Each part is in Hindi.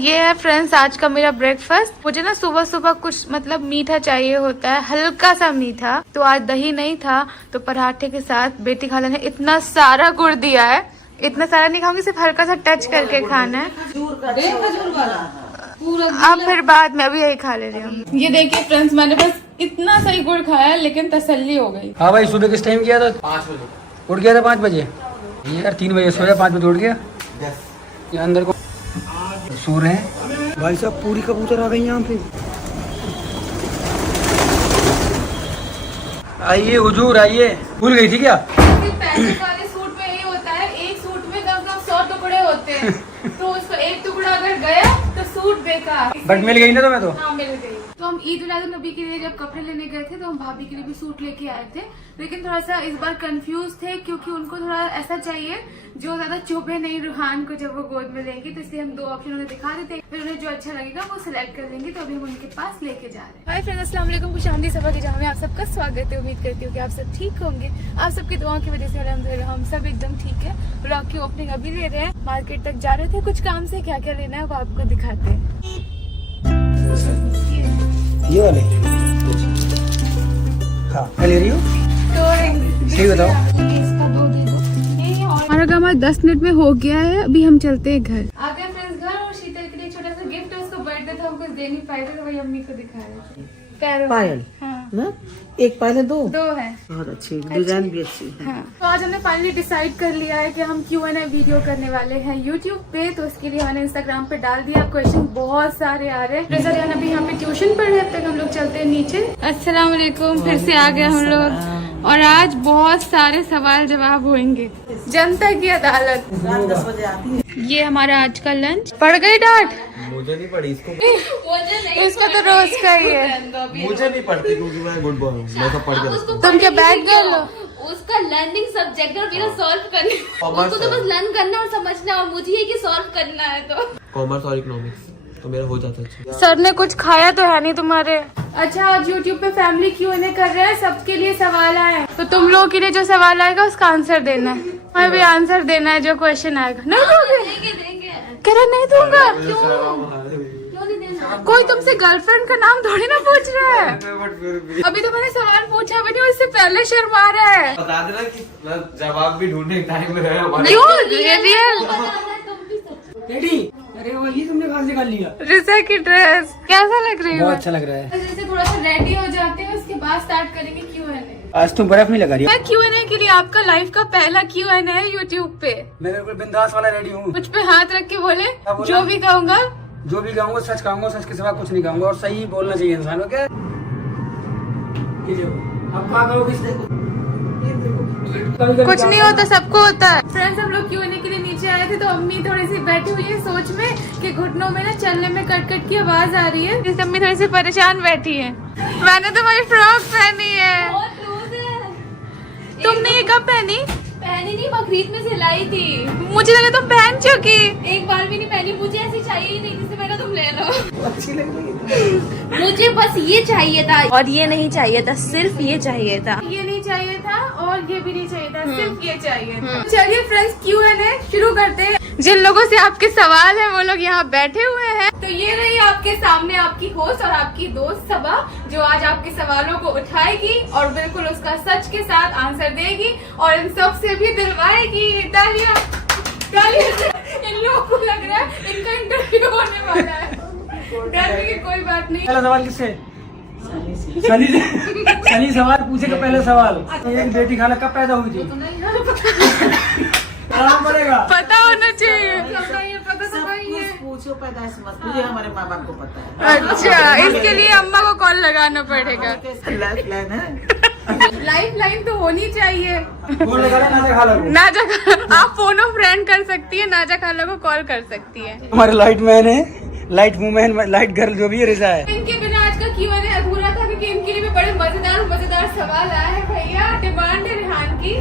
ये है फ्रेंड्स आज का मेरा ब्रेकफास्ट। मुझे ना सुबह सुबह कुछ मतलब मीठा चाहिए होता है, हल्का सा मीठा। तो आज दही नहीं था तो पराठे के साथ बेटी खाला ने इतना सारा गुड़ दिया है। इतना सारा नहीं खाऊंगी, सिर्फ हल्का सा टच करके खाना है। अब फिर बाद में अभी यही खा ले रही हूँ। ये देखिए फ्रेंड्स, मैंने बस इतना सही गुड़ खाया लेकिन तसल्ली हो गई। हाँ भाई, सुबह किस टाइम किया था? 5 बजे उठ गया था। 5 बजे यार, 3 बजे सोया, 5 बजे उठ गया। ये अंदर को सो रहे हैं भाई साहब। पूरी कबूतर आ गई यहाँ पे। आइए हुजूर आइए। भूल गई थी क्या? पैसे वाले सूट में यही होता है, एक सूट में कम से कम 100 टुकड़े होते हैं। तो उसको एक टुकड़ा अगर गया तो सूट बेकार। बट मिल गई ना तुम्हें? तो हाँ मिल गई। तो हम ईद उल नबी के लिए जब कपड़े लेने गए थे तो हम भाभी के लिए भी सूट लेके आए थे, लेकिन थोड़ा सा इस बार कंफ्यूज थे क्योंकि उनको थोड़ा ऐसा चाहिए जो ज्यादा चुभे नहीं रूहान को जब वो गोद में लेंगे। तो इसलिए हम 2 ऑप्शन उन्हें दिखा देते, फिर उन्हें जो अच्छा लगेगा वो सिलेक्ट कर लेंगे। तो अभी हम उनके पास लेके जा रहे हैं। हाय फ्रेंड्स, अस्सलाम वालेकुम। खुशामदी सफा की जहाँ में आप सबका स्वागत है। उम्मीद करती हूँ कि आप सब ठीक होंगे। आप सबकी दुआओं की वजह से अल्हम्दुलिल्लाह हम सब एकदम ठीक है। ब्लॉग की ओपनिंग अभी ले रहे हैं, मार्केट तक जा रहे थे कुछ काम से। क्या क्या लेना है वो आपको दिखाते हैं। ये वाले हाँ मैं ले रही हूँ। सही बताओ। हमारा काम आज 10 मिनट में हो गया है। अभी हम चलते हैं घर। आ गए फ्रेंड्स घर, और शीतल के लिए छोटा सा गिफ्ट है। उसको बर्थडे था, हम कुछ दे नहीं पाए थे तो वही अम्मी को दिखा रहे थे। पायल हाँ। ना? एक पायल है, 2 है। बहुत अच्छी, डिजाइन भी अच्छी है। हाँ। तो आज हमने फाइनली डिसाइड कर लिया है कि हम Q&A वीडियो करने वाले हैं YouTube पे। तो उसके लिए मैंने Instagram पे डाल दिया। क्वेश्चन बहुत सारे आ रहे हैं। रिजा रेहान अभी यहाँ पे ट्यूशन पढ़ रहे हैं, अब तक हम लोग चलते हैं नीचे। अस्सलाम वालेकुम, फिर से आ गए हम लोग, और आज बहुत सारे सवाल जवाब होंगे। जनता की अदालत। रात 10 बजे आती है। ये हमारा आज का लंच। पड़ गई डांट? मुझे नहीं पड़ी, इसको इसका तो रोज का ही है। मुझे नहीं पड़ती क्योंकि मैं गुड बॉय हूँ। मैं तो पढ़ गया। तुम क्या बैठ गए लो? उसका लर्निंग सब्जेक्ट और मेरा सॉल्व करने, उसको तो बस लर्न करना और समझना, और मुझे ये कि सॉल्व करना है। तो कॉमर्स और इकोनॉमिक्स तो मेरा हो जाता है। सर ने कुछ खाया तो है नहीं तुम्हारे? अच्छा, आज YouTube पे फैमिली Q&A कर रहे हैं, सबके लिए सवाल आए। तो तुम लोगों के लिए जो सवाल आएगा उसका आंसर देना है। हमें भी आंसर देना है जो क्वेश्चन आएगा। नहीं दोगे? देंगे। कह रहा नहीं दूंगा। क्यों नहीं देना? कोई तुमसे गर्लफ्रेंड का नाम थोड़ी ना पूछ रहा है। अभी तो मैंने सवाल पूछा भी नहीं, उससे पहले शर्मा रहा है। बता देना कि जवाब भी ढूंढने टाइम में है। क्यों? रियल अरे वो ये तुमने कहाँ से निकाल लिया? रिजा की ड्रेस कैसा लग रही है? बहुत अच्छा लग रहा है। जैसे थोड़ा सा रेडी हो जाते हैं, उसके बाद स्टार्ट करेंगे Q&A। आज तुम बर्फ नहीं लगा रही? Q&A के लिए आपका लाइफ का पहला Q&A है YouTube पे। मैं बिल्कुल बिंदास वाला रेडी हूँ। मुझ पे हाथ रख के बोले, बोला? जो भी कहूँगा जो भी कहूँगा सच कहूँगा, सच के सिवा कुछ नहीं कहूँगा, और सही बोलना चाहिए इंसान को। क्या अब कहाँ करोगे? कुछ नहीं होता, सबको होता है। फ्रेंड्स, हम लोग Q&A के लिए नीचे आए थे तो अम्मी थोड़ी सी बैठी हुई है सोच में कि घुटनों में ना चलने में कट की आवाज आ रही है। इस अम्मी थोड़ी सी परेशान बैठी है। मैंने तुम्हारी फ्रॉक पहनी है। बहुत क्लोज है। तुमने ये कब पहनी? पहनी नहीं, बकरीद में सिलाई थी। मुझे लगा तुम पहन चुकी। एक बार भी नहीं पहनी। मुझे ऐसी चाहिए ही नहीं जिससे मैंने तुम ले लो। अच्छी लग रही है। मुझे बस ये चाहिए था और ये नहीं चाहिए था, सिर्फ ये चाहिए था। ये नहीं चाहिए था और ये भी नहीं चाहिए था, सिर्फ ये चाहिए था। चलिए फ्रेंड्स, Q&A शुरू करते हैं। जिन लोगों से आपके सवाल हैं वो लोग यहाँ बैठे हुए हैं। तो ये रही आपके सामने आपकी होस्ट और आपकी दोस्त सबा, जो आज आपके सवालों को उठाएगी और बिल्कुल उसका सच के साथ आंसर देगी और इन सब से भी दिलवाएगी। तालियां तालियां। इन लोगों को लग रहा है इनका इंटरव्यू होने वाला है। डरने की कोई बात नहीं। पहला सवाल किससे? सनी से। सनी सवाल पूछेगा पहले सवाल। एक बेटी खाला कब पैदा हुई थी? पड़ेगा, पता होना चाहिए। पता तो भाई है। पूछो पैदाइश मत, मुझे हमारे माँ बाप को पता है। अच्छा, इसके लिए अम्मा को कॉल लगाना पड़ेगा। लाइफ लाइन है। लाइफ लाइन तो होनी चाहिए। फोन लगा नाजा खाला को। नाजा आप फोन ऑफ फ्रेंड कर सकती है, नाजा खाला को कॉल कर सकती है। हमारे लाइट मैन है, लाइट वुमेन, लाइट गर्ल जो भी है रिजा है। इनके बिना आज का Q&A अधूरा था क्योंकि इनके लिए भी बड़े मजेदार सवाल आए हैं। भैया, डिमांड है रेहान की,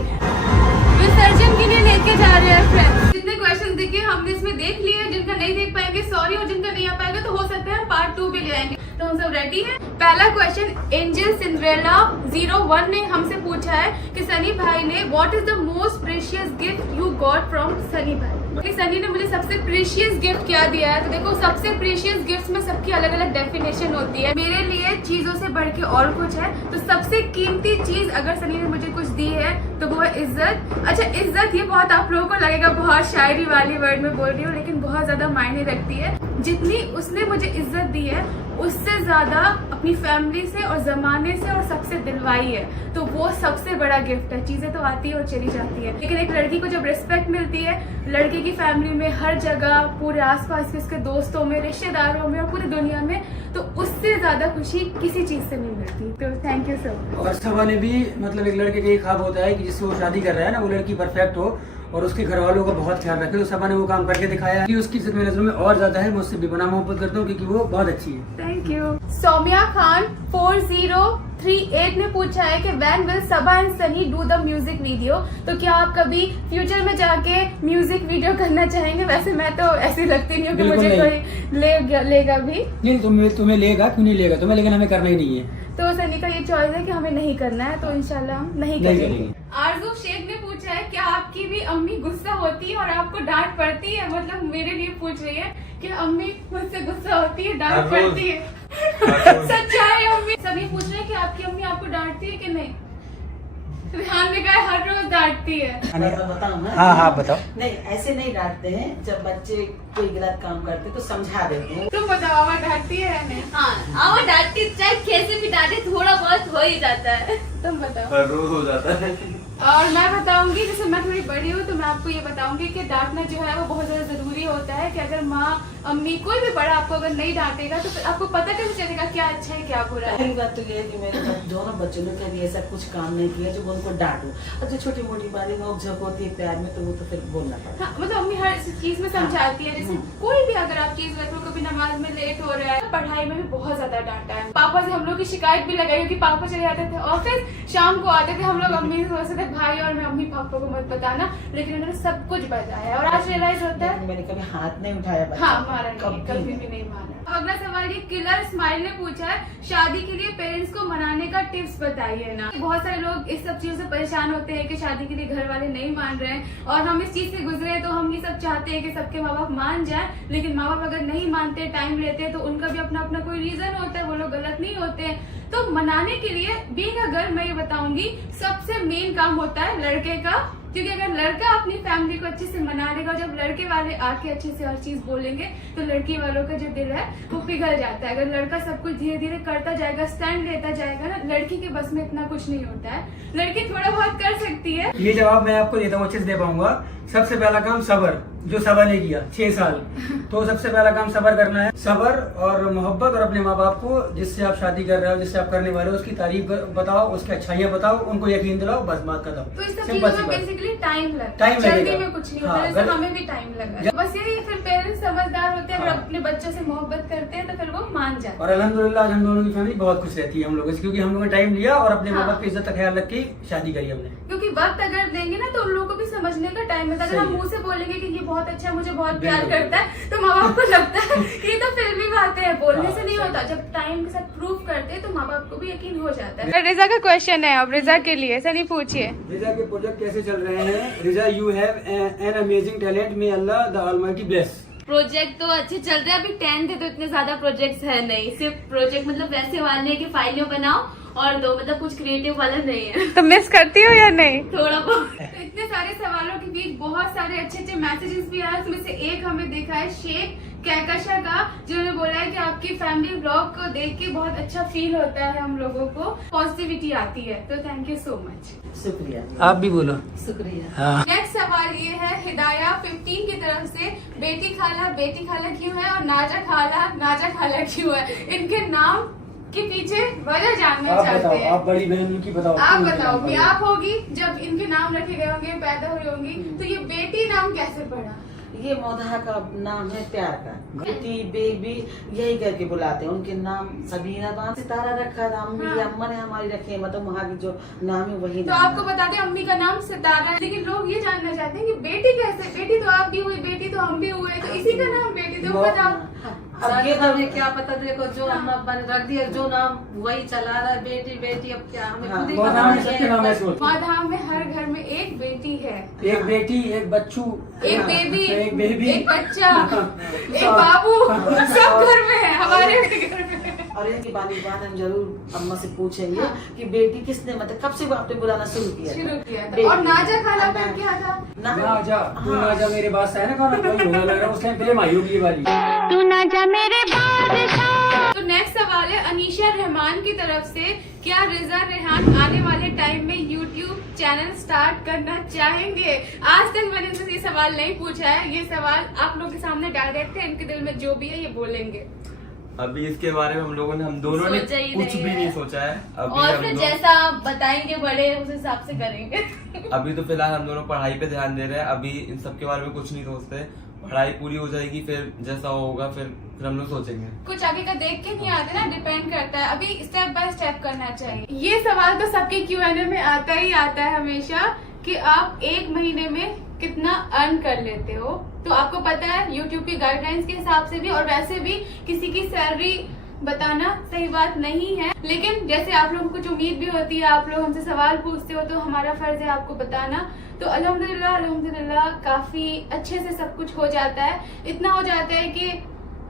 विसर्जन के लिए लेके जा रहे हैं फ्रेंड्स। जितने क्वेश्चन देखे हमने इसमें देख लिए। जिनका नहीं देख पाएंगे सॉरी, और जिनका नहीं आ पाएगा तो हो सकता है पार्ट 2 भी ले आएंगे। तो हम सब रेडी हैं। पहला क्वेश्चन एंजल सिंड्रेला 01 ने हमसे पूछा है कि सनी भाई ने what is the most precious gift you got from Sunny भाई। कि सनी ने मुझे सबसे प्रेशियस गिफ्ट क्या दिया है। तो देखो, सबसे प्रेशियस गिफ्ट में सबकी अलग अलग डेफिनेशन होती है। मेरे लिए चीजों से बढ़ के और कुछ है। तो सबसे कीमती चीज अगर सनी ने मुझे कुछ दी है तो वो है इज्जत। अच्छा, इज्जत ये बहुत आप लोगों को लगेगा बहुत शायरी वाली वर्ड में बोल रही हूँ, लेकिन बहुत ज्यादा मायने रखती है। जितनी उसने मुझे इज्जत दी है उससे ज्यादा अपनी फैमिली से और जमाने से और सबसे दिलवाई है। तो वो सबसे बड़ा गिफ्ट है। चीजें तो आती है और चली जाती है, लेकिन एक लड़की को जब रिस्पेक्ट मिलती है, लड़के की फैमिली में, हर जगह, पूरे आसपास के उसके दोस्तों में, रिश्तेदारों में और पूरी दुनिया में, तो उससे ज्यादा खुशी किसी चीज से नहीं मिलती। तो थैंक यू सो मच। और सबा ने भी मतलब एक लड़के का ये ख्वाब होता है कि जिससे वो शादी कर रहा है ना, वो लड़की परफेक्ट हो और उसके घर वालों का बहुत ख्याल रखे। तो सबा ने वो काम करके दिखाया है कि उसकी इज्जत मेरी नजरों में और ज्यादा है। मैं उससे बेपनाह मोहब्बत करता हूँ क्योंकि वो बहुत अच्छी है। Thank you. सौम्या खान 4038 ने पूछा है कि when will Saba and Sunny do the music video. तो क्या आप कभी फ्यूचर में जाके म्यूजिक वीडियो करना चाहेंगे? वैसे मैं तो ऐसी लगती नहीं हूँ कि मुझे कोई लेगा भी। नहीं, तुम्हें लेगा, क्यों नहीं लेगा तुम्हें, लेकिन हमें करना ही नहीं है। तो सनी का ये चॉइस है कि हमें नहीं करना है, तो इंशाल्लाह हम नहीं करेंगे। आरजू शेख ने पूछा है क्या आपकी भी अम्मी गुस्सा होती है और आपको डांट पड़ती है? मतलब मेरे लिए पूछ रही है कि अम्मी मुझसे गुस्सा होती है, डांट पड़ती है। सच्चाई अम्मी। सभी पूछ रहे हैं कि आपकी अम्मी आपको डांटती है कि नहीं? रिहान ने कहा हर रोज डांटती है। बताऊं ना? हाँ बताओ। नहीं, ऐसे नहीं डांटते हैं। जब बच्चे कोई गलत काम करते तो समझा देते हैं। तुम बताओ, आवाज डांटती है या नहीं? हाँ, वो डांटती, चाहे कैसे भी डांटे, थोड़ा बहुत हो ही जाता है। तुम बताओ। हर रोज हो जाता है। और मैं बताऊंगी, जैसे मैं थोड़ी बड़ी हूँ तो मैं आपको ये बताऊंगी कि डांटना जो है वो बहुत ज्यादा जरूरी होता है। कि अगर माँ, अम्मी, कोई भी बड़ा आपको अगर नहीं डांटेगा तो फिर आपको पता कैसे चलेगा क्या अच्छा है क्या बुरा है। पहली बात तो ये है कि मेरे दोनों बच्चों ने कभी ऐसा कुछ काम नहीं किया जो उनको डांटो। और जो छोटी मोटी बातें नोक झोंक होती है प्यार में, तो वो तो फिर बोलना पड़ता है। हाँ, मतलब अम्मी हर चीज में समझाती है। जैसे कोई भी अगर आप चीज रखो, कभी नमाज में लेट हो रहा है, पढ़ाई में भी बहुत ज्यादा डांटा है। पापा से हम लोग की शिकायत भी लगाई कि पापा चले जाते थे ऑफिस, शाम को आते थे, हम लोग अम्मी से सोचते थे भाई और मैं अम्मी पापा को मत बताना, लेकिन उन्होंने सब कुछ बताया और आज रियलाइज होता है। मैंने कभी हाथ नहीं उठाया बच्चा। हाँ, मारा नहीं, कभी भी नहीं मारा। अगला सवाल ये किलर स्माइल ने पूछा है, शादी के लिए पेरेंट्स को मनाने का टिप्स बताइए ना। बहुत सारे लोग इस सब चीजों से परेशान होते हैं कि शादी के लिए घर वाले नहीं मान रहे हैं, और हम इस चीज से गुजरे हैं तो हम ये सब चाहते हैं कि सबके माँ बाप मान जाए। लेकिन माँ बाप अगर नहीं मानते, टाइम लेते हैं, तो उनका भी अपना अपना कोई रीजन होता है, वो लोग गलत नहीं होते। तो मनाने के लिए बीइंग अ गर्ल मैं ये बताऊंगी, सबसे मेन काम होता है लड़के का। क्योंकि अगर लड़का अपनी फैमिली को अच्छे से मना लेगा, जब लड़के वाले आके अच्छे से हर चीज बोलेंगे तो लड़की वालों का जो दिल है वो पिघल जाता है। अगर लड़का सब कुछ धीरे धीरे करता जाएगा, स्टैंड लेता जाएगा ना, लड़की के बस में इतना कुछ नहीं होता है। लड़की थोड़ा बहुत कर सकती है। ये जवाब मैं आपको देता हूँ, अच्छे से दे पाऊंगा। सबसे पहला काम सबर, जो सबा ने किया 6 साल। तो सबसे पहला काम सबर करना है। सबर और मोहब्बत, और अपने माँ बाप को जिससे आप शादी कर रहे हो, जिससे आप करने वाले हो, उसकी तारीफ बताओ, उसकी अच्छाइयाँ बताओ, उनको यकीन दिलाओ, बस बात खत्म। तो इस सब सिंपल चीजों सी में बात। बेसिकली टाइम लगता है, टाइम जल्दी लगेगा। में कुछ नहीं हाँ, होता। जैसे हमें भी टाइम लगा। बस यही, फिर पेरेंट्स समझदार होते हैं, अगर हाँ। अपने बच्चों से मोहब्बत करते हैं तो फिर वो मान जाते हैं। और अल्हम्दुलिल्लाह आज हम दोनों की फैमिली बहुत खुश रहती है हम लोगों से, क्योंकि हम लोगों ने टाइम लिया और अपने माँ बाप की इज्जत का ख्याल रख के शादी करी हमने। क्योंकि वक्त अगर देंगे ना तो उन लोगों को भी समझने का टाइम मिलता है। अगर हम सही है। मुंह से बोलेंगे कि ये बहुत अच्छा है, मुझे बहुत प्यार बिल्कुल। करता है, तो माँ बाप को लगता है कि ये तो फिल्मी बातें हैं, बोलने हाँ, से नहीं सही। होता। जब टाइम के साथ प्रूव करते हैं तो माँ बाप को भी यकीन हो जाता है। रिजा का क्वेश्चन है, अब रिजा के लिए सनी पूछिए। रिजा के प्रोजेक्ट कैसे चल रहे हैं? Riza, you have an amazing talent, may Allah the almighty bless. Project तो अच्छे चल रहे हैं। अभी 10th है तो इतने ज्यादा प्रोजेक्ट्स है नहीं। सिर्फ प्रोजेक्ट मतलब वैसे वाले कि फाइलें बनाओ और दो, मतलब कुछ क्रिएटिव वाला नहीं है। तो मिस करती हो या नहीं? थोड़ा बहुत। तो इतने सारे सवालों के बीच बहुत सारे अच्छे अच्छे मैसेजेस भी आए। उसमें से एक हमें देखा है शेख कैकशा का, जिन्होंने बोला है कि आपकी फैमिली ब्लॉग को देख के बहुत अच्छा फील होता है, हम लोगों को पॉजिटिविटी आती है। तो थैंक यू सो मच। शुक्रिया। आप भी बोलो। शुक्रिया। हाँ। नेक्स्ट सवाल ये है हिदाया 15 की तरफ से, बेटी खाला क्यों है और नाजा खाला क्यों है? इनके नाम के पीछे वजह जानना आप चाहते बताओ, हैं। आप बड़ी बहन की बताओ। आप बताओ भी, आप होगी जब इनके नाम रखे गए होंगे, पैदा हुई होंगी, तो ये बेटी नाम कैसे पड़ा? ये मोधा का नाम है प्यार का। बेटी बेबी यही करके बुलाते हैं। उनके नाम सबीना बान सितारा रखा था। अम्मी हाँ। अम्मा ने हमारी रखे, मतलब वहाँ की जो नाम है वही तो नाम आपको है। बता दें अम्मी का नाम सितारा है, लेकिन लोग ये जानना चाहते हैं कि बेटी कैसे? बेटी तो आप भी हुई, बेटी तो हम भी हुए, तो इसी का नाम बेटी। तो बताओ। अब ये तो हमें क्या पता, देखो जो हम बन रख दिया, जो नाम वही चला रहा है, बेटी बेटी, अब क्या हमें खुद ही बहुत पता नाम है, नहीं सबके है। नाम ऐसे होते माधाम में हर घर में एक बेटी है, हैं। एक बेटी, एक बच्चू, एक बेबी, एक बेबी, एक बच्चा, एक बाबू, सब घर में है, हमारे भी घर में है। और इनकी बात हम जरूर अम्मा से पूछेंगे कि बेटी किसने, मतलब कब से आपने बुलाना शुरू किया था? शुरू किया बेटी। था। और नाजा खाला पर क्या था? ना जा तू ना जा मेरे पास है ना खाना, कोई होना लग रहा है उस टाइम फिल्म आई होगी ये वाली। तो नेक्स्ट सवाल है अनीशा रहमान की तरफ से, क्या रिजा रेहान आने वाले टाइम में यूट्यूब चैनल स्टार्ट करना चाहेंगे? आज तक मैंने इनसे ये सवाल नहीं पूछा है, ये सवाल आप लोगों के सामने डायरेक्ट है, इनके दिल में जो भी है ये बोलेंगे। अभी इसके बारे में हम दोनों ने सोचा ही कुछ नहीं भी है। नहीं सोचा है। अभी और हम फिर लोग- जैसा आप बताएंगे बड़े, उस हिसाब से करेंगे। अभी तो फिलहाल हम दोनों पढ़ाई पे ध्यान दे रहे हैं। अभी इन सब के बारे में कुछ नहीं सोचते। पढ़ाई पूरी हो जाएगी, फिर जैसा होगा फिर हम लोग सोचेंगे। कुछ आगे का देख के नहीं आते ना, डिपेंड करता है, अभी स्टेप बाय स्टेप करना चाहिए। ये सवाल तो सबके Q&A में आता ही आता है हमेशा कि आप एक महीने में कितना अर्न कर लेते हो। तो आपको पता है यूट्यूब की गाइडलाइंस के हिसाब से भी, और वैसे भी किसी की सैलरी बताना सही बात नहीं है, लेकिन जैसे आप लोगों को कुछ उम्मीद भी होती है, आप लोग हमसे सवाल पूछते हो, तो हमारा फर्ज है आपको बताना। तो अल्हम्दुलिल्लाह अल्हम्दुलिल्लाह काफी अच्छे से सब कुछ हो जाता है। इतना हो जाता है कि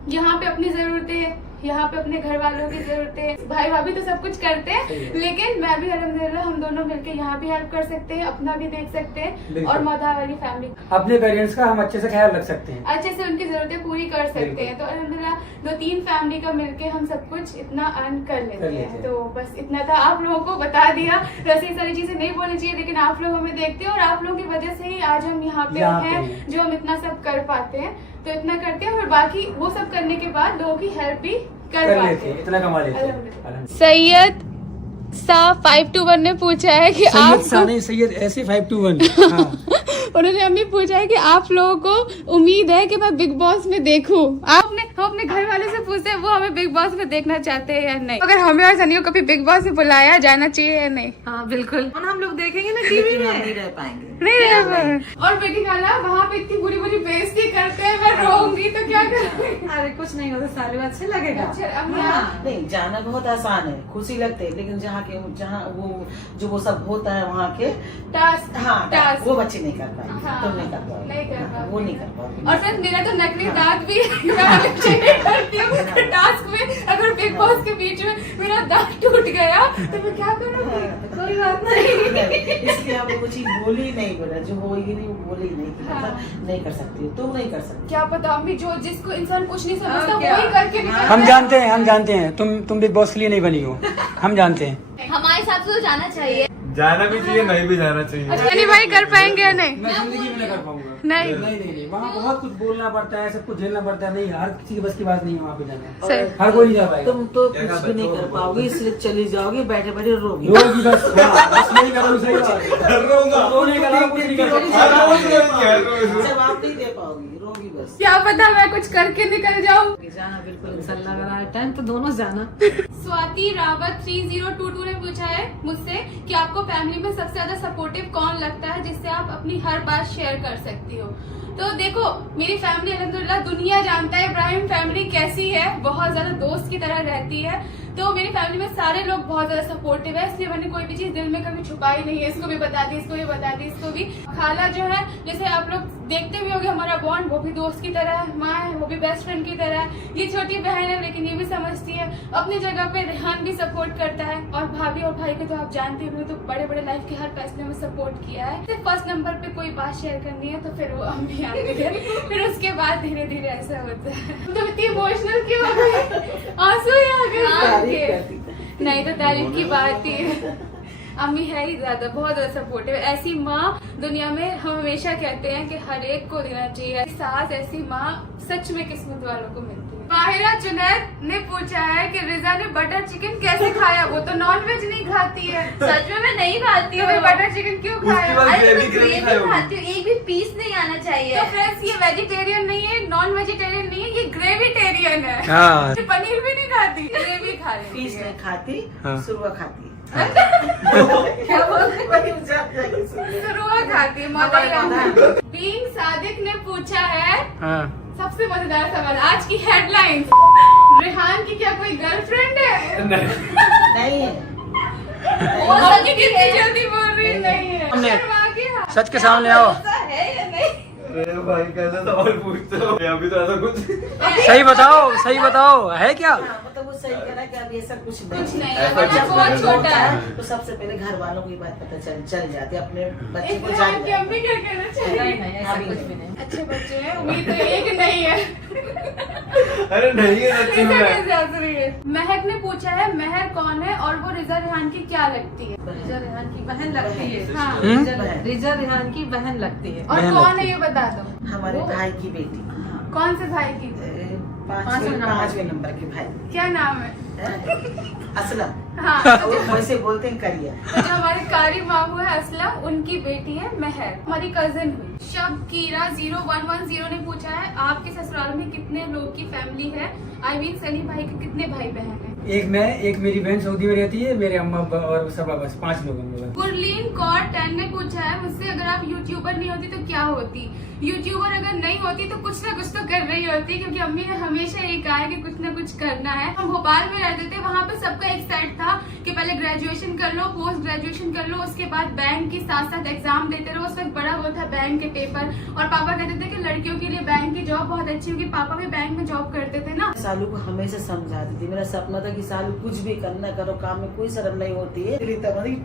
यहाँ पे अपनी जरूरतें, यहाँ पे अपने घर वालों की जरूरतें, भाई भाभी तो सब कुछ करते हैं, लेकिन मैं भी अल्हम्दुलिल्लाह हम दोनों मिलके यहाँ भी हेल्प कर सकते हैं, अपना भी देख सकते हैं, बिल्कुल। और माधा वाली फैमिली अपने पेरेंट्स का हम अच्छे से ख्याल रख सकते हैं। अच्छे से उनकी जरूरतें पूरी कर सकते हैं। तो अल्हम्दुलिल्लाह 2-3 फैमिली का मिलके हम सब कुछ इतना अर्न कर लेते हैं। तो बस इतना था, आप लोगों को बता दिया। वैसे ये सारी चीजें नहीं बोलनी चाहिए, लेकिन आप लोग हमें देखते हैं और आप लोगों की वजह से ही आज हम यहाँ पे हैं, जो हम इतना सब कर पाते हैं। तो इतना करते हैं, और बाकी वो सब करने के बाद लोगों की हेल्प भी कर कर पाते लेते हैं, हैं। इतना कमा लेते हैं। अल्हम्दुलिल्लाह। अल्हम्दुलिल्लाह। सैयद सा 521 ने पूछा है कि सैयद सा आप, नहीं, सैयद ऐसे 521। हाँ। उन्होंने हमें पूछा है कि आप लोगों को उम्मीद है कि मैं बिग बॉस में देखूं। आप अपने घर वाले से पूछते हैं वो हमें बिग बॉस में देखना चाहते हैं या नहीं। अगर हमें और सनी को कभी बिग बॉस में बुलाया जाना चाहिए या नहीं? हाँ बिल्कुल, हम लोग देखेंगे ना टीवी लेकिन हम में। नहीं रह पाएंगे। नहीं रहे। और बेटी खाला वहाँ पे इतनी बुरी बुरी बेइज्जती करते हैं, मैं रोऊंगी तो क्या करूँगी? अरे कुछ नहीं होता, साले में अच्छे लगेगा। अच्छा, अम्मा, हाँ, नहीं जाना बहुत आसान है, खुशी लगते है, लेकिन जहाँ वो जो वो सब होता है वहाँ के टास्क, हाँ टास्क। वो बच्चे नहीं कर पाएंगे। हाँ, तुम नहीं कर पाओगे। नहीं कर पाओगे। वो नहीं कर पाओगे। और फिर मेरा तो नकली दांत भी है, मैं हमेशा नहीं करती हूँ टास्क में। अगर बिग बॉस के बीच में मेरा दांत टूट गया तो मैं क्या करूँगी? कोई बात नहीं। इसलिए हमने वो चीज बोली नहीं, बोला जो होगी नहीं वो बोली नहीं कि मतलब नहीं कर सकती हो, तुम नहीं कर सकती। क्या पता अम्मी, जो जिसको इंसान कुछ नहीं समझता और क्या? वही करके निकलता हम है। जानते हैं तुम बिग बॉस के लिए नहीं बनी हो, हम जानते हैं। हमारे हिसाब से तो जाना चाहिए। जाना भी चाहिए, नहीं भी जाना चाहिए। सनी भाई कर पाएंगे या नहीं? मैं जिंदगी में नहीं कर पाऊंगा। नहीं। नहीं, वहाँ बहुत कुछ बोलना पड़ता है, सब कुछ झेलना पड़ता है। नहीं, हर किसी की बस की बात नहीं है वहाँ पे जाना। सही। हर कोई नहीं जा पाएगा। तुम तो कुछ भी नहीं कर पाओगे, इसलिए चली जाओगी, बैठे बैठे रोगी। रोगी बस, हाँ, बस यही करो, सही बात है। रोने के अलावा कुछ नहीं कर सकते। जवाब नहीं दे पाओगी, रोगी बस। क्या पता मैं कुछ करके निकल जाऊँ। जाना बिल्कुल, इंशाल्लाह अगर आए टाइम तो दोनों जाना। स्वाति रावत 3022 ने पूछा है मुझसे कि आपको फैमिली में सबसे ज्यादा सपोर्टिव कौन लगता है, जिससे आप अपनी हर बात शेयर कर सकती हो? तो देखो, मेरी फैमिली अल्हम्दुलिल्लाह दुनिया जानता है इब्राहिम फैमिली कैसी है, बहुत ज्यादा दोस्त की तरह रहती है। तो मेरी फैमिली में सारे लोग बहुत ज्यादा सपोर्टिव है, इसलिए मैंने कोई भी चीज दिल में कभी छुपाई नहीं है। इसको भी बता दी, इसको भी बता दी, इसको भी। खाला जो है, जैसे आप लोग देखते भी होंगे हमारा बॉन्ड, वो भी दोस्त की तरह है। माँ है, वो भी बेस्ट फ्रेंड की तरह है। ये छोटी बहन है, लेकिन ये भी समझती है। अपनी जगह पे रेहान भी सपोर्ट करता है, और भाभी और भाई को तो आप जानते हो, तो बड़े बड़े लाइफ के हर फैसले में सपोर्ट किया है। सिर्फ फर्स्ट नंबर पे कोई बात शेयर करनी है तो फिर वो अम्मी आती है, फिर उसके बाद धीरे धीरे ऐसा होता है। तो इतनी इमोशनल क्यों हो गई? आंसू ही आ गए। तारीफ करती थी। नहीं तो तारीफ की बात ही है। अम्मी है ही ज्यादा, बहुत ज्यादा सपोर्टिव। ऐसी माँ दुनिया में हम हमेशा कहते हैं कि हर एक को देना चाहिए। सास ऐसी माँ सच में किस्मत वालों को मिलती है। माहिरा जुनैद ने पूछा है कि रिजा ने बटर चिकन कैसे खाया? वो तो नॉन वेज नहीं खाती है। सच में मैं नहीं खाती तो हूँ। फिर बटर चिकन क्यों खाया? बाद अरे ग्रेवी मैं ग्रेवी ग्रेवी खाई होगी। खाती हूँ, एक भी पीस नहीं आना चाहिए। तो फ्रेंड्स, ये वेजिटेरियन नहीं है, नॉन वेजिटेरियन नहीं है, ये ग्रेविटेरियन है। हाँ। ये पनीर भी नहीं खाती, ग्रेवी खा रही पीस है। नहीं खाती, हाँ। सुरवा खाती। क्या बोल रहे? वही जान जाएगी सुरवा। शुरुआत खाती है। हमारे बीइंग सादिक ने पूछा है हाँ। सबसे सबसे मजेदार सवाल आज की हेडलाइन, रेहान की क्या कोई गर्लफ्रेंड है? नहीं है। वो सबकी कितनी जल्दी बोल रही है, नहीं है। हमने- शर्मा गया। सच के सामने आओ, अरे भाई कैसा सवाल पूछते हो, अभी तो ऐसा कुछ सही बताओ, सही बताओ, है क्या? हाँ, मतलब वो सही कह रहा है कि अभी ऐसा कुछ कुछ नहीं ऐसा है, कुछ बच्चा बहुत नहीं छोटा है। तो सबसे पहले घर वालों को ये बात पता चल जाती है, अपने बच्चे एक को रेहान जान की अम्मी क्या कहना नहीं चाहिए? नहीं ऐसा अभी कुछ नहीं। भी नहीं। अच्छे बच्चे हैं, उम्मीद तो यही कि नहीं है। अरे नहीं है सच्ची रिजा में। कैसे हंस रही है? महक ने पूछा है महर कौन है और वो रिजा रेहान की क्या लगती है? रिजा रेहान की बहन लगती है। हाँ। रिजा रेहान की बहन लगती है। और बहन कौन लगती है ये बता दो। हमारे भाई की बेटी, कौन से भाई की? पांचवें नंबर के भाई क्या नाम है? असलम। हाँ, वो वैसे बोलते हैं करिया। तो जो हमारे कारी मामू है असलम, उनकी बेटी है महर, हमारी कजिन हुई। शब कीरा 0110 ने पूछा है आपके ससुराल में कितने लोग की फैमिली है? आई मीन सनी भाई के कितने भाई बहन है? एक मैं, एक मेरी बहन सऊदी में रहती है, मेरे अम्मा अब्बा और सब, बस 5 लोग हम लोग। गुरलीन कौर 10 ने पूछा है मुझसे अगर आप यूट्यूबर नहीं होती तो क्या होती? यूट्यूबर अगर नहीं होती तो कुछ ना कुछ तो कर रही होती, क्योंकि अम्मी ने हमेशा ये कहा है कि कुछ ना कुछ करना है। हम भोपाल में रहते थे, वहाँ पे सबका एक सेट था कि पहले ग्रेजुएशन कर लो, पोस्ट ग्रेजुएशन कर लो, उसके बाद बैंक की साथ साथ एग्जाम देते रहो। उस वक्त बड़ा वो था बैंक के पेपर, और पापा कहते थे कि लड़कियों के लिए बैंक की जॉब बहुत अच्छी होगी। पापा भी बैंक में जॉब करते थे ना। सालू को हमेशा समझाती थी, मेरा सपना था कि सालू कुछ भी करना करो, काम में कोई शर्म नहीं होती है।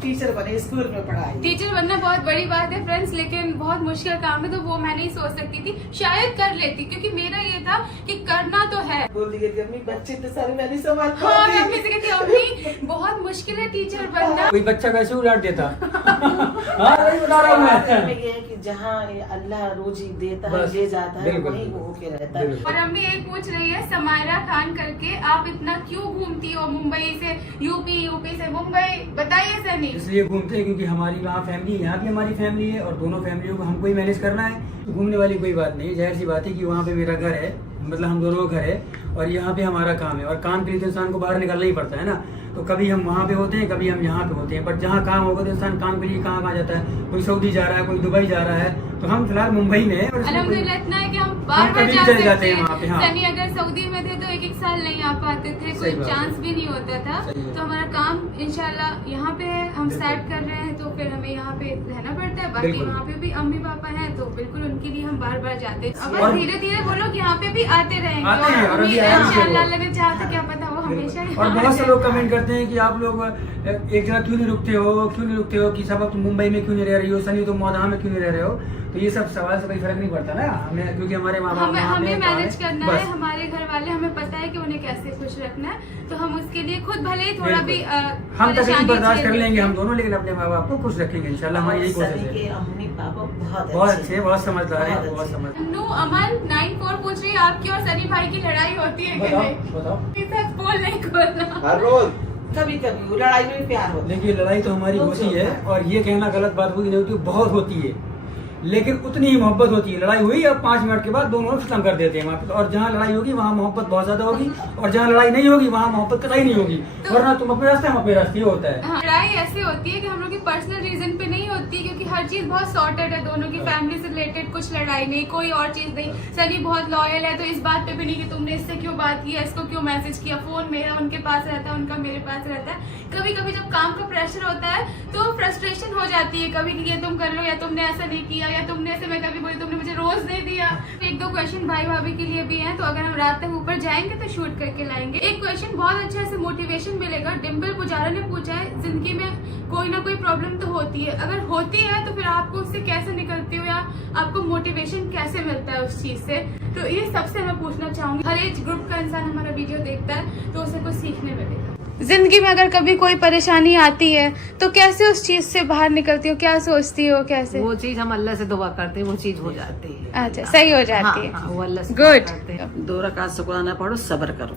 टीचर बने, स्कूल में पढ़ाई। टीचर बनना बहुत बड़ी बात है फ्रेंड्स, लेकिन बहुत मुश्किल काम है, तो वो मैं नहीं सोच सकती थी। शायद कर लेती, क्योंकि मेरा ये था कि करना तो है। बोल दी कि अम्मी बच्चे तो सारे मैं नहीं संभाल हाँ, मैं पाऊंगी। अम्मी से कहती अम्मी बहुत मुश्किल है टीचर बनना। कोई बच्चा कैसे उलाट देता? हाँ, वही बता रहा हूँ में मैं। ये है कि जहाँ अल्लाह रोजी देता है, बस, ले जाता है, बिल्कुल, वहीं वो होके रहता है। बिल्कुल। और अम्मी एक पूछ रही है समायरा खान करके, आप इतना क्यों घूमती हो मुंबई से यूपी, यूपी से मुंबई, बताइए सनी। इसलिए घूमते हैं क्योंकि हमारी वहाँ फैमिली, यहाँ भी हमारी फैमिली है, और दोनों फैमिलियों को हमको ही मैनेज करना है। तो घूमने वाली कोई बात नहीं है, जाहिर सी बात है कि वहाँ पे मेरा घर है, मतलब हम दोनों का घर है, और यहाँ पे हमारा काम है, और काम के लिए तो इंसान को बाहर निकलना ही पड़ता है ना। तो कभी हम वहाँ पे होते हैं, कभी हम यहाँ पे होते हैं, बट जहाँ काम होगा तो इंसान काम के लिए कहाँ कहाँ जाता है। कोई सऊदी जा रहा है, कोई दुबई जा रहा है, तो हम फिलहाल मुंबई में हैं, और इसमें कोई- अल्हम्दुलिल्लाह इतना है कि हम बार बार कभी जा चले जाते सकते हैं वहाँ पे, हाँ। सनी अगर सऊदी में थे तो एक एक साल नहीं आ पाते थे, कोई सही बात है। चांस भी नहीं होता था। सही है। तो हमारा काम इंशाल्लाह यहाँ पे है, हम बिल्कुल। सेट कर रहे हैं, तो फिर हमें यहाँ पे रहना पड़ता है। बाकी बिल्कुल। वहाँ पे भी अम्मी पापा हैं, तो बिल्कुल उनके लिए हम बार बार जाते हैं। अब और- बस धीरे धीरे वो लोग यहाँ पे भी आते रहेंगे, आते हैं, और अभी उम्मीद है आएंगे वो। इंशाल्लाह, अल्लाह ने चाहा तो क्या पता वो हमेशा ही और यहाँ बहुत से रहे। लोग कमेंट करते हैं कि आप लोग एक जगह क्यों नहीं रुकते हो, क्यों नहीं रुकते हो, कि सब तुम मुंबई में क्यों नहीं रह रही हो, सनी तुम मौदाह में क्यों नहीं रह रहे हो। तो ये सब सवाल से कोई फर्क नहीं पड़ता ना हमें, क्योंकि हमारे माँ बाप हमें वहाँ पे हमें काम मैनेज करना बस। है, हमारे घर वाले हमें पता है कि उन्हें कैसे खुश रखना है, तो हम उसके लिए खुद भले ही थोड़ा भी बिल्कुल। हम तकलीफ परेशानी बर्दाश्त कर झेल लेंगे हम लेंगे। दोनों, लेकिन अपने माँ बाप को खुश रखेंगे इंशाल्लाह, हमारी यही कोशिश सनी के है। अम्मी पापा बहुत अच्छे, बहुत समझदार है, बहुत अच्छे। समझ। नू अमन 94 पूछ रही है आपकी और सनी भाई की लड़ाई होती है कि बताओ नहीं? बताओ। ये सच बोल नहीं खोलना। हर रोज कभी कभी लड़ाई में भी प्यार होता है। देखिए लड़ाई तो हमारी बहुत होती है, होता है। और ये कहना गलत बात होगी नहीं होती, बहुत होती है, लेकिन उतनी ही मोहब्बत होती है। लड़ाई हुई अब 5 मिनट के बाद दोनों खत्म कर देते हैं वहाँ पे, और जहाँ लड़ाई होगी वहाँ मोहब्बत बहुत ज्यादा होगी, और जहाँ लड़ाई नहीं होगी वहाँ मोहब्बत कतई नहीं होगी, वरना तुम अपने रास्ते हम अपने रास्ते, ये होता है। हाँ, लड़ाई ऐसे होती है कि हम लोग की पर्सनल रीजन पे नहीं होती, क्योंकि हर चीज बहुत सॉर्टेड है, दोनों की फैमिली से रिलेटेड, कुछ लड़ाई नहीं, कोई और चीज नहीं। सनी बहुत लॉयल है, तो इस बात पे भी नहीं कि तुमने इससे क्यों बात किया, इसको क्यों मैसेज किया। फोन मेरा उनके पास रहता है, उनका मेरे पास रहता है। कभी कभी जब काम का प्रेशर होता है तो फ्रस्ट्रेशन हो जाती है, कभी कि ये तुम कर लो, या तुमने ऐसा नहीं किया, या तुमने ऐसे, मैं कभी बोली तुमने मुझे रोज दे दिया। 1-2 क्वेश्चन भाई भाभी के लिए भी हैं, तो अगर हम रात तक ऊपर जाएंगे तो शूट करके लाएंगे। एक क्वेश्चन बहुत अच्छा से मोटिवेशन मिलेगा। डिम्पल पुजारा ने पूछा है जिंदगी में कोई ना कोई प्रॉब्लम तो होती है, अगर होती है तो फिर आपको उससे कैसे निकलती हो, या आपको मोटिवेशन कैसे मिलता है उस चीज से। तो ये सबसे मैं पूछना चाहूंगी। हर एज ग्रुप का इंसान हमारा वीडियो देखता है तो उसे कुछ सीखने मिलेगा। जिंदगी में अगर कभी कोई परेशानी आती है तो कैसे उस चीज से बाहर निकलती हो, क्या सोचती हो, कैसे? वो चीज हम अल्लाह से दुआ करते हैं, वो चीज हो जाती है। अच्छा, सही हो जाती है। हाँ, वो अल्लाह से Good. दुआ करते हैं। 2 रकात शुक्राना पढ़ो, सब्र करो।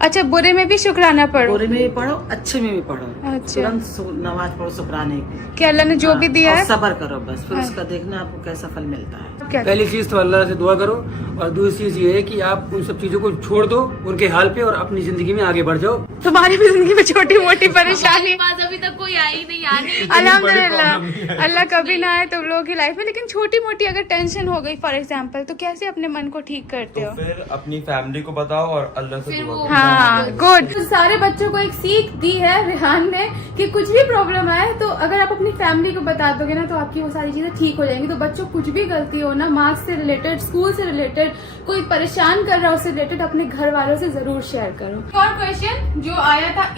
अच्छा, बुरे में भी शुक्राना पढ़ो। बुरे में भी पढ़ो, अच्छे में भी पढ़ो। अच्छा। तुरंत नमाज पढ़ो शुक्राने की। कि अल्लाह ने जो भी दिया और है। सब्र करो बस, फिर हाँ। उसका देखना आपको कैसा फल मिलता है। पहली चीज तो अल्लाह से दुआ करो, और दूसरी चीज ये है कि आप उन सब चीजों को छोड़ दो उनके हाल पे, और अपनी जिंदगी में आगे बढ़ जाओ। तुम्हारी भी जिंदगी में छोटी मोटी परेशानी पास अभी तक कोई आई नहीं आनी। अल्हम्दुलिल्लाह, अल्लाह कभी ना आए तुम लोगों की लाइफ में, लेकिन छोटी मोटी अगर टेंशन हो गई फॉर एग्जाम्पल, तो कैसे अपने मन को ठीक करते तो हो? फिर अपनी फैमिली को बताओ और अल्लाह से फिर दुआ वो- करो। हाँ, गुड। तो सारे बच्चों को एक सीख दी है रिहान ने कि कुछ भी प्रॉब्लम आए तो अगर आप अपनी फैमिली को बता दोगे ना, तो आपकी वो सारी चीजें ठीक हो जाएंगी। तो बच्चों कुछ भी गलती हो ना, मार्क्स से रिलेटेड, स्कूल से रिलेटेड, कोई परेशान कर रहा हो उससे रिलेटेड, अपने घर वालों से जरूर शेयर करो। और क्वेश्चन जो आया था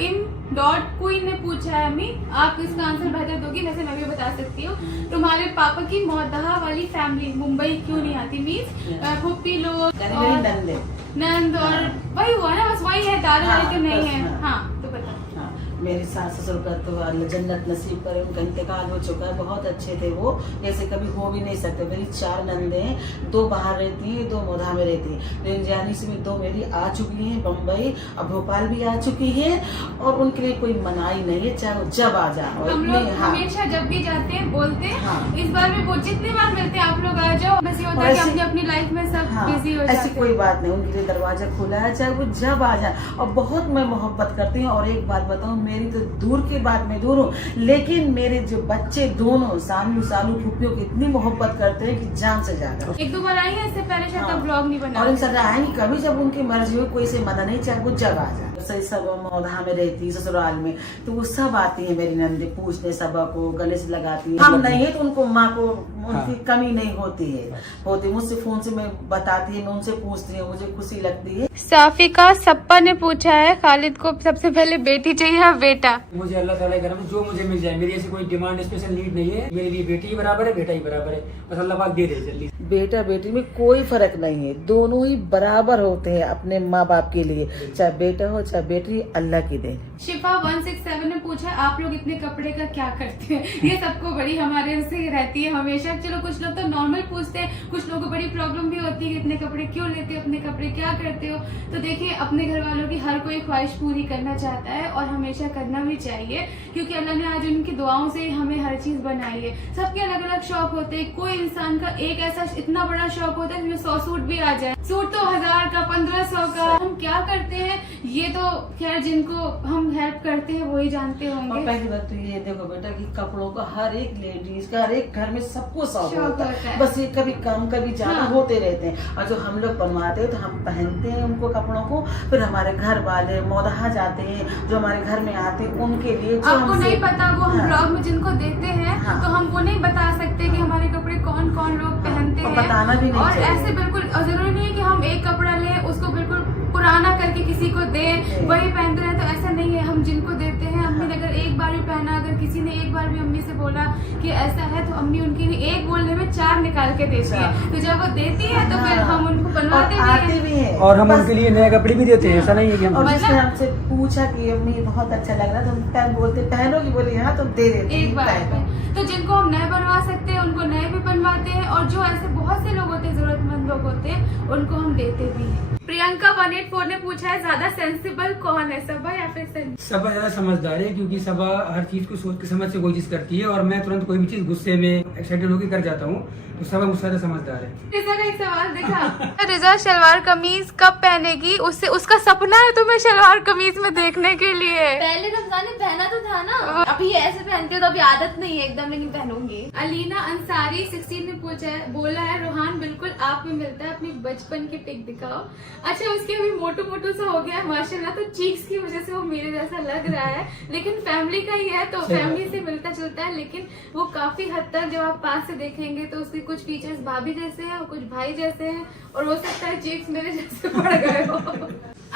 क्वीन ने पूछा है, अम्मी आप इसका आंसर बेहतर दोगी, वैसे मैं भी बता सकती हूँ। तुम्हारे पापा की मोदहा वाली फैमिली मुंबई क्यों नहीं आती? मीन्स फुप्पी लोग यानी मेरी और नंदे। नंद और वही हुआ ना, बस वही है, दादा हाँ, वाले तो नहीं बस, है। हाँ। हाँ, तो बताओ। हाँ, मेरे सास ससुर का तो अल्लाह जन्नत नसीब करे, उनका इंतकाल हो चुका है। बहुत अच्छे थे वो, जैसे कभी हो भी नहीं सकते। मेरी 4 नंदे हैं, 2 बाहर रहती हैं, 2 मोधा में रहती हैं। रेंजानी से भी 2 मेरी आ चुकी हैं बम्बई, अब भोपाल भी आ चुकी है, और उनके लिए कोई मनाही नहीं है, चाहे वो जब आ जाओ। हम लोग हमेशा जब भी जाते हैं बोलते हैं, हाँ। इस बार भी वो जितनी बार मिलते हैं आप लोग आ जाओ, बस ये होता है कि ऐसी- अपनी अपनी लाइफ में सब हाँ, बिजी हो ऐसी जाते कोई हैं। बात नहीं, उनके लिए दरवाजा खुला है, चाहे वो जब आ जाए। और बहुत मैं मोहब्बत करती हूँ। और एक बात बताऊँ, मेरी तो दूर की बात मैं दूर हूँ, लेकिन मेरे जो बच्चे दोनों सालू सालू फुप्पियों की इतनी मोहब्बत करते हैं कि जान से ज्यादा। 1-2 बार आई है, इससे पहले शायद हाँ। ब्लॉग नहीं बना। और इनसे आएंगी कभी जब उनकी मर्जी हो, कोई से मना नहीं, चाहे वो जब आ जाए। सही सब मोधा में रहती ससुराल में, तो वो सब आती है मेरी नंदे पूछने सबा को, गले से लगाती है। हम नहीं है तो उनको माँ को उनकी कमी नहीं होती है, मुझसे फोन से मैं बताती है, मैं उनसे पूछती हूँ, मुझे खुशी लगती है। साफिका सप्पा ने पूछा है, खालिद को सबसे पहले बेटी चाहिए या बेटा? मुझे अल्लाह ताला के करम से जो मुझे मिल जाए, मेरी ऐसी कोई डिमांड स्पेशल नीड नहीं है। मेरे लिए बेटी ही बराबर है, बेटा ही बराबर है, बस अल्लाह पाक दे दे जल्दी। बेटा बेटी में कोई फर्क नहीं है, दोनों ही बराबर होते हैं अपने माँ बाप के लिए, चाहे बेटा हो चाहे बेटी, अल्लाह की दे। शिफा 167 ने पूछा है, आप लोग इतने कपड़े का क्या करते हैं? ये सबको बड़ी हमारे उससे रहती है हमेशा। चलो कुछ लोग तो नॉर्मल पूछते हैं, कुछ लोगों को बड़ी प्रॉब्लम भी होती है कि इतने कपड़े क्यों लेते हो, अपने कपड़े क्या करते हो? तो देखिए, अपने घर वालों की हर कोई ख्वाहिश पूरी करना चाहता है, और हमेशा करना भी चाहिए, क्योंकि अल्लाह ने आज उनकी दुआओं से हमें हर चीज बनाई है। सबके अलग अलग शौक होते हैं। कोई इंसान का एक ऐसा इतना बड़ा शौक होता है जिसमें 100 सूट भी आ जाए। सूट तो 1000 का, 1500 का। हम क्या करते हैं ये तो खैर जिनको हम हेल्प करते हैं वही जानते और होंगे। पहली बात तो ये देखो बेटा कि कपड़ों का हर एक लेडीज का, हर एक घर में सबको शौक शौक होता होता है। है, बस ये कभी कम कभी ज्यादा हाँ। होते रहते हैं। और जो हम लोग बनवाते हैं तो हम पहनते हैं उनको कपड़ों को, फिर हमारे घर वाले मोदहा जाते हैं, जो हमारे घर में आते हैं उनके लिए जो आपको हमसे- नहीं पता, वो हम हाँ। ब्लॉग में जिनको देते हैं, हाँ। तो हम वो नहीं बता सकते कि हमारे कपड़े कौन कौन लोग पहनते और हैं। बताना भी नहीं और चाहिए। ऐसे बिल्कुल जरूरी नहीं है कि हम एक कपड़ा लें, उसको बिल्कुल पुराना करके किसी को दें, वही पहनते रहे, तो ऐसा नहीं है। हम जिनको देते हैं, अम्मी ने अगर एक बार भी पहना, अगर किसी ने एक बार भी अम्मी से बोला कि ऐसा है, तो अम्मी उनके लिए एक बोलने में 4 निकाल के देती है। तो जब वो देती है तो फिर हम उनको बनवाते और आते भी भी हैं। हैं। और हम बस- उनके लिए नए कपड़े भी देते हैं, ऐसा नहीं है कि हम और मतलब- जिसने हमसे पूछा कि अम्मी बहुत अच्छा लग रहा है, तो हम पहन बोलते पहनोगी, बोली हाँ, तो दे देते हैं, एक बार पहनो। में। तो जिनको हम नए बनवा सकते हैं उनको नए भी बनवाते हैं, और जो ऐसे बहुत से लोग होते हैं, जरूरतमंद लोग होते हैं, उनको हम देते भी हैं। प्रियंका 184 ने पूछा है, ज्यादा सेंसिबल कौन है, सबा या फिर सनी? सबा ज्यादा समझदार है, क्योंकि सबा हर चीज को सोच के समझ से कोई चीज करती है, और मैं तुरंत कोई भी चीज गुस्से में एक्साइटेड होकर कर जाता हूँ, तो सबा मुझसे ज्यादा समझदार है। रिजा का एक सवाल देखा। रिजा शलवार कमीज कब पहनेगी? उससे उसका सपना है तुम्हें शलवार कमीज में देखने के लिए। पहले रमजान में पहना तो था ना, अभी ऐसे पहनती हो तो अभी आदत नहीं है एकदम, लेकिन पहनूंगी। अलीना अंसारी 16 ने पूछा है, बोला है रोहान बिल्कुल आप में मिलता है, अपनी बचपन की पिक दिखाओ। अच्छा, उसके अभी मोटू मोटू सा हो गया है माशाल्लाह, तो चीक्स की वजह से वो मेरे जैसा लग रहा है, लेकिन फैमिली का ही है तो सही बात फैमिली से मिलता जुलता है। लेकिन वो काफी हद तक जब आप पास से देखेंगे तो उसके कुछ फीचर्स भाभी जैसे हैं और कुछ भाई जैसे हैं, और हो सकता है चीक्स मेरे जैसे पड़ गए हो।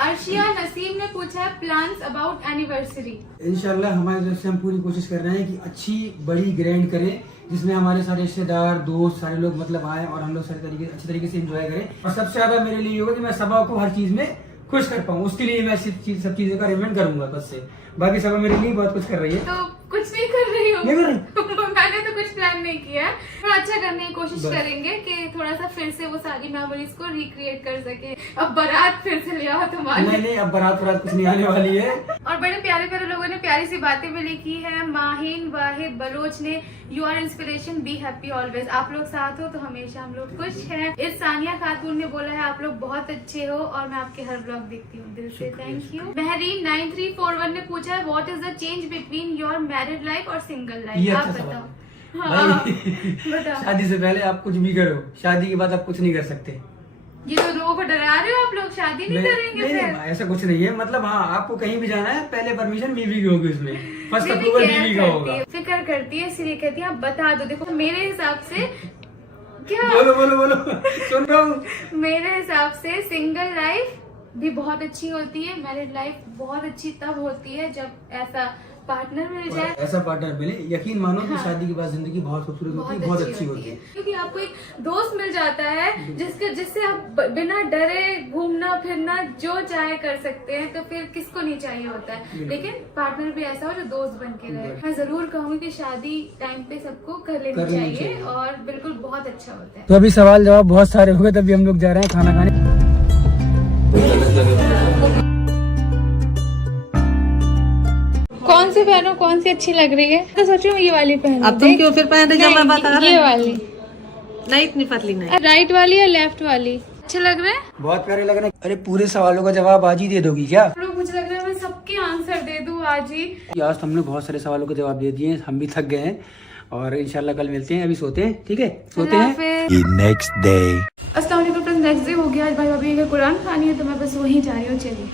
अर्शिया नसीम ने पूछा है, प्लान्स अबाउट एनिवर्सरी। इंशाल्लाह हमारी तरफ से हम पूरी कोशिश कर रहे हैं कि अच्छी बड़ी ग्रैंड करें, जिसमें हमारे सारे रिश्तेदार दोस्त सारे लोग मतलब आए, और हम लोग अच्छे तरीके से एंजॉय करें। और सबसे ज्यादा मेरे लिए होगा कि मैं सबा को हर चीज में खुश कर पाऊँ, उसके लिए मैं सब चीजों का अरेंजमेंट करूंगा बस से। बाकी सबा मेरे लिए बहुत कुछ कर रही है। तो कुछ नहीं कर रही हूँ। नहीं कर रही? मैं मैंने तो कुछ प्लान नहीं किया है, थोड़ा अच्छा करने की कोशिश बस। करेंगे कि थोड़ा सा फिर से वो सारी मेमोरीज को रिक्रिएट कर सके। अब बारात फिर से ले आओ तुम्हारे। नहीं, अब बारात कुछ नहीं आने वाली है। और बड़े प्यारे प्यारे लोगों ने प्यारी सी बातें भी लिखी है। माहिन वाहिद बलोच ने you are inspiration, be happy always. आप लोग साथ हो तो हमेशा हम लोग खुश हैं। इस सानिया खातून ने बोला है आप लोग बहुत अच्छे हो और मैं आपके हर ब्लॉग देखती हूँ, दिल से थैंक यू। महरीन 9341 ने पूछा है what is the change between your married life और सिंगल ये लाइफ, आप अच्छा बताओ। सवाल हाँ, भाई, बताओ। शादी से पहले आप कुछ भी करो, शादी के बाद आप कुछ नहीं कर सकते। ये तो लोगों को डरा रहे हो आप लोग, शादी नहीं करेंगे नहीं, फिर? ऐसा कुछ नहीं है। मतलब हाँ, आपको कहीं भी जाना है पहले परमिशन बीवी की होगी, उसमें फर्स्ट बीवी अप्रूवल केयर बीवी का करती होगा। है, फिक्र करती है, इसलिए कहती है आप बता दो। देखो मेरे हिसाब से क्या, बोलो बोलो बोलो, सुन रहा हूँ। मेरे हिसाब से सिंगल लाइफ भी बहुत अच्छी होती है, मैरिड लाइफ बहुत अच्छी तब होती है जब ऐसा पार्टनर मिल जाए। ऐसा पार्टनर मिले, यकीन मानो कि हाँ। शादी के बाद जिंदगी बहुत खूबसूरत होती है, बहुत अच्छी होती है। क्योंकि आपको एक दोस्त मिल जाता है जिससे आप बिना डरे घूमना फिरना जो चाहे कर सकते हैं, तो फिर किसको नहीं चाहिए होता है। लेकिन पार्टनर भी ऐसा हो जो दोस्त बन के रहे। मैं जरूर कहूंगी कि शादी टाइम पे सबको कर लेनी चाहिए और बिल्कुल बहुत अच्छा होता है। तो अभी सवाल जवाब बहुत सारे हो गए, तभी हम लोग जा रहे हैं खाना खाने। कौन सी पहनो, कौन सी अच्छी लग रही है? तो सोच रही हूँ ये वाली पहनो। अब तुम क्यों फिर पहन रही हो? मैं बता रहा ये हूँ। वाली नहीं इतनी पतली नहीं। राइट वाली या लेफ्ट वाली अच्छे लग रहे हैं? बहुत प्यारे लग रहे हैं। अरे पूरे सवालों का जवाब आज ही दे दोगी क्या? लोग मुझे लग रहा है मैं सबके आंसर दे दूं आज ही। आज तो हमने बहुत सारे सवालों के जवाब दे दिए, हम भी थक गए हैं और इंशाल्लाह कल मिलते हैं। अभी सोते हैं, ठीक है? सोते हैं। नेक्स्ट डे अस्सलाम वालेकुम फ्रेंड्स, नेक्स्ट डे हो गया। आज भाई भाभी का कुरान खानी है तो मैं बस वहीं जा रही हूँ। चलिए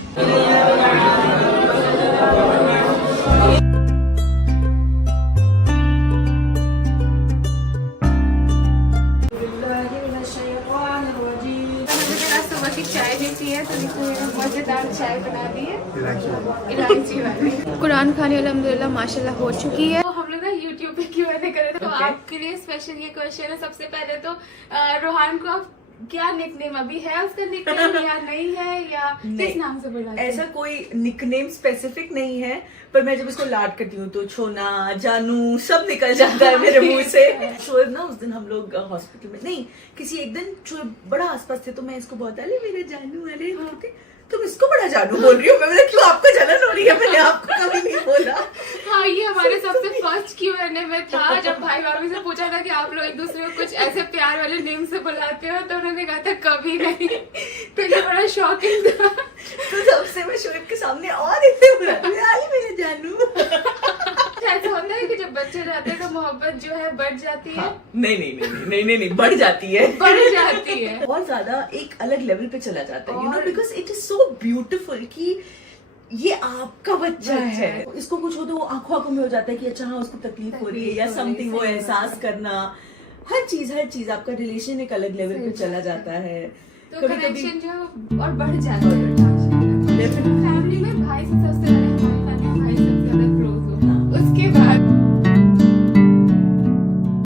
सुबह की चाय भी पी है तो मजेदार चाय बना दी है इलायची वाली। कुरान खाने अल्हम्दुलिल्लाह माशाल्लाह हो चुकी है। तो हम लोग ना यूट्यूब पे Q&A करे तो आपके लिए स्पेशल ये क्वेश्चन है। सबसे पहले तो रोहान को आप क्या निकनेम अभी है उसका निकनेम या नहीं है या किस नाम से बुलाते हैं? ऐसा कोई निकनेम स्पेसिफिक नहीं है, पर मैं जब इसको लाड करती हूँ तो छोना जानू सब निकल जाता है मेरे मुंह से। शोएब ना उस दिन हम लोग हॉस्पिटल में नहीं किसी एक दिन शोएब बड़ा आसपास थे तो मैं इसको बहुत अरे मेरे जानू अरे तुम इसको बड़ा जानू बोल रही हो। मैं बोला क्यों आपको जलन हो रही है? मैंने आपको कभी नहीं बोला। हाँ, ये हमारे सबसे फर्स्ट Q&A में था जब भाई भाभी से पूछा था कि आप लोग एक दूसरे को कुछ ऐसे प्यार वाले नेम से बुलाते हो, तो उन्होंने कहा था कभी नहीं। तो ये बड़ा शॉकिंग था। तो तब से मैं शोएब के सामने और इतने बुलाती हूँ आई मेरे जानू। ऐसा होता है कि जब बच्चे जाते हैं तो मोहब्बत जो है बढ़ जाती है। नहीं बढ़ जाती है, बढ़ जाती है और ज्यादा एक अलग लेवल पे चला जाता है, you know, because it is so beautiful कि ये आपका बच्चा है। इसको कुछ हो तो वो आंखों आंखों में हो जाता है कि अच्छा हाँ उसको तकलीफ हो रही है या समथिंग, वो एहसास करना, हर चीज आपका रिलेशन एक अलग लेवल पे चला जाता है। तो कनेक्शन जो है और बढ़ जाता है। फैमिली में भाई से सबसे ज्यादा, हमारी फैमिली में भाई सबसे ज्यादा